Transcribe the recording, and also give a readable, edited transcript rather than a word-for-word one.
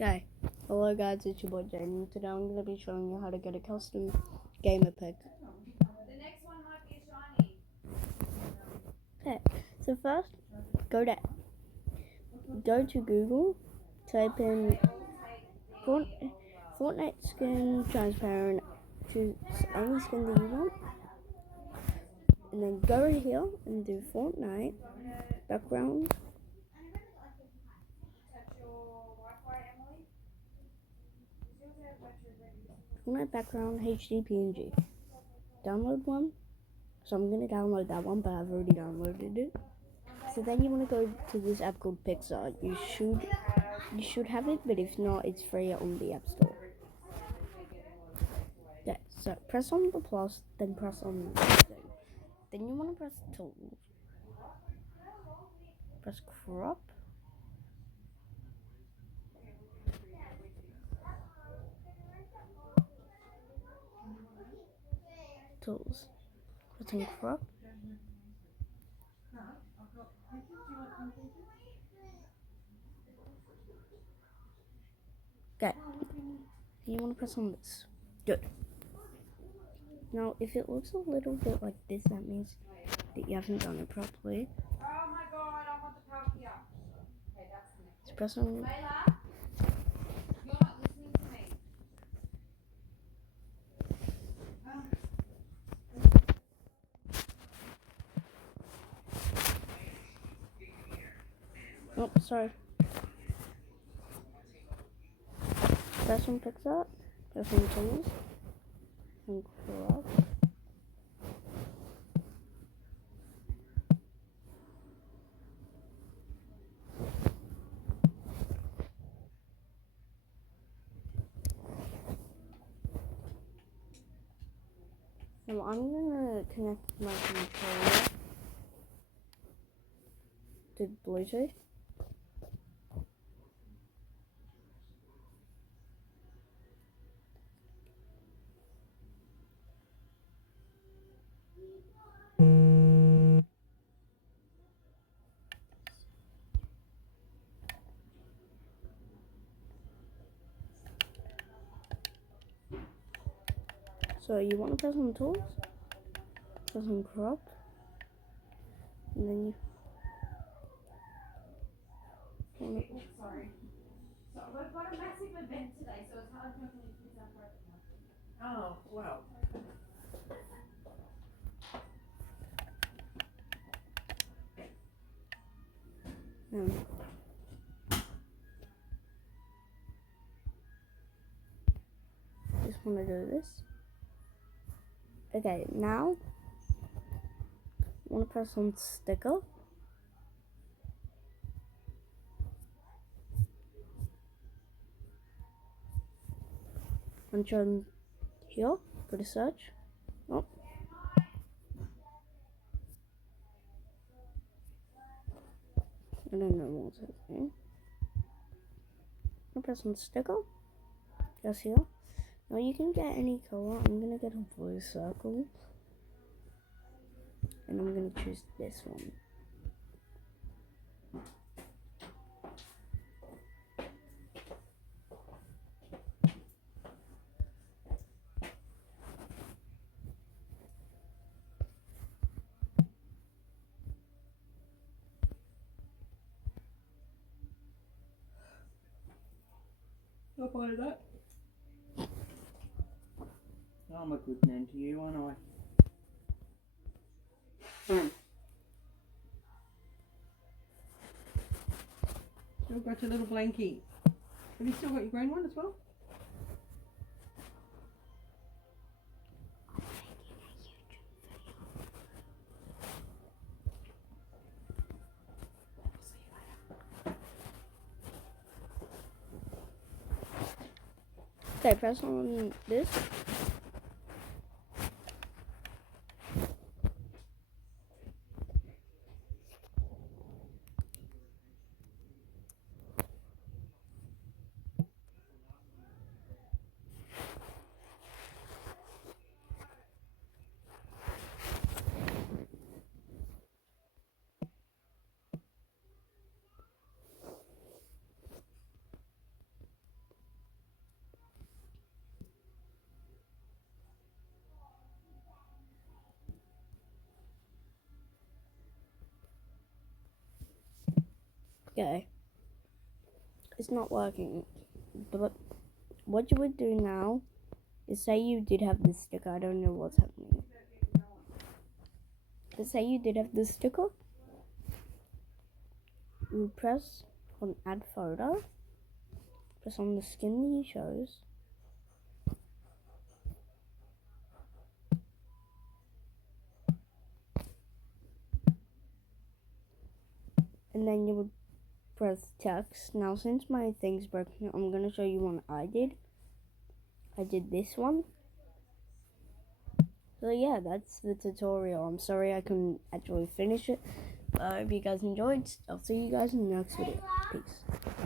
Okay, hello guys, it's your boy Jaden. Today I'm going to be showing you how to get a custom gamerpic. The next one might be a shiny. Okay, so first, go to Google, type in Fortnite skin transparent, choose any skin that you want, and then go here and do Fortnite background. Fortnite background HD PNG. Download one. So I'm going to download that one, but I've already downloaded it. So then you want to go to this app called Pixar. You should have it, but if not, it's free on the App Store. Yeah, so press on the plus, then press on the thing. Then you want to press tools. Press crop. Tools. Pressing crop. Okay. You want to press on this. Good. Now, if it looks a little bit like this, that means that you haven't done it properly. Oh my god, I want the palkia. Okay, that's the next. So press on. Layla, you're not listening to me. Oh, sorry. Press on Pixar. Press on tools. And crop. Now I'm gonna connect my controller to Bluetooth. So you want to press on tools, press on crop, and then you want to. Sorry. So we've got a massive event today, so it's hard to open the kids up right now. Oh, wow. Just want to do this. Okay, now want to press on sticker. And turn here, go to search. Oh. I don't know what's happening. I'm gonna press on sticker. Just here. Now you can get any color. I'm gonna get a blue circle. And I'm gonna choose this one. I'll buy that. I'm a good man to you, aren't I? Still got your little blankie. Have you still got your green one as well? Okay, press on this. Okay. It's not working. But what you would do now is say you did have this sticker. I don't know what's happening. But say you did have this sticker. You press on add photo. Press on the skin that you chose. And then you would press text. Now since my thing's broken, I'm going to show you one I did. I did this one. So yeah, that's the tutorial. I'm sorry I couldn't actually finish it. But I hope you guys enjoyed. I'll see you guys in the next video. Peace.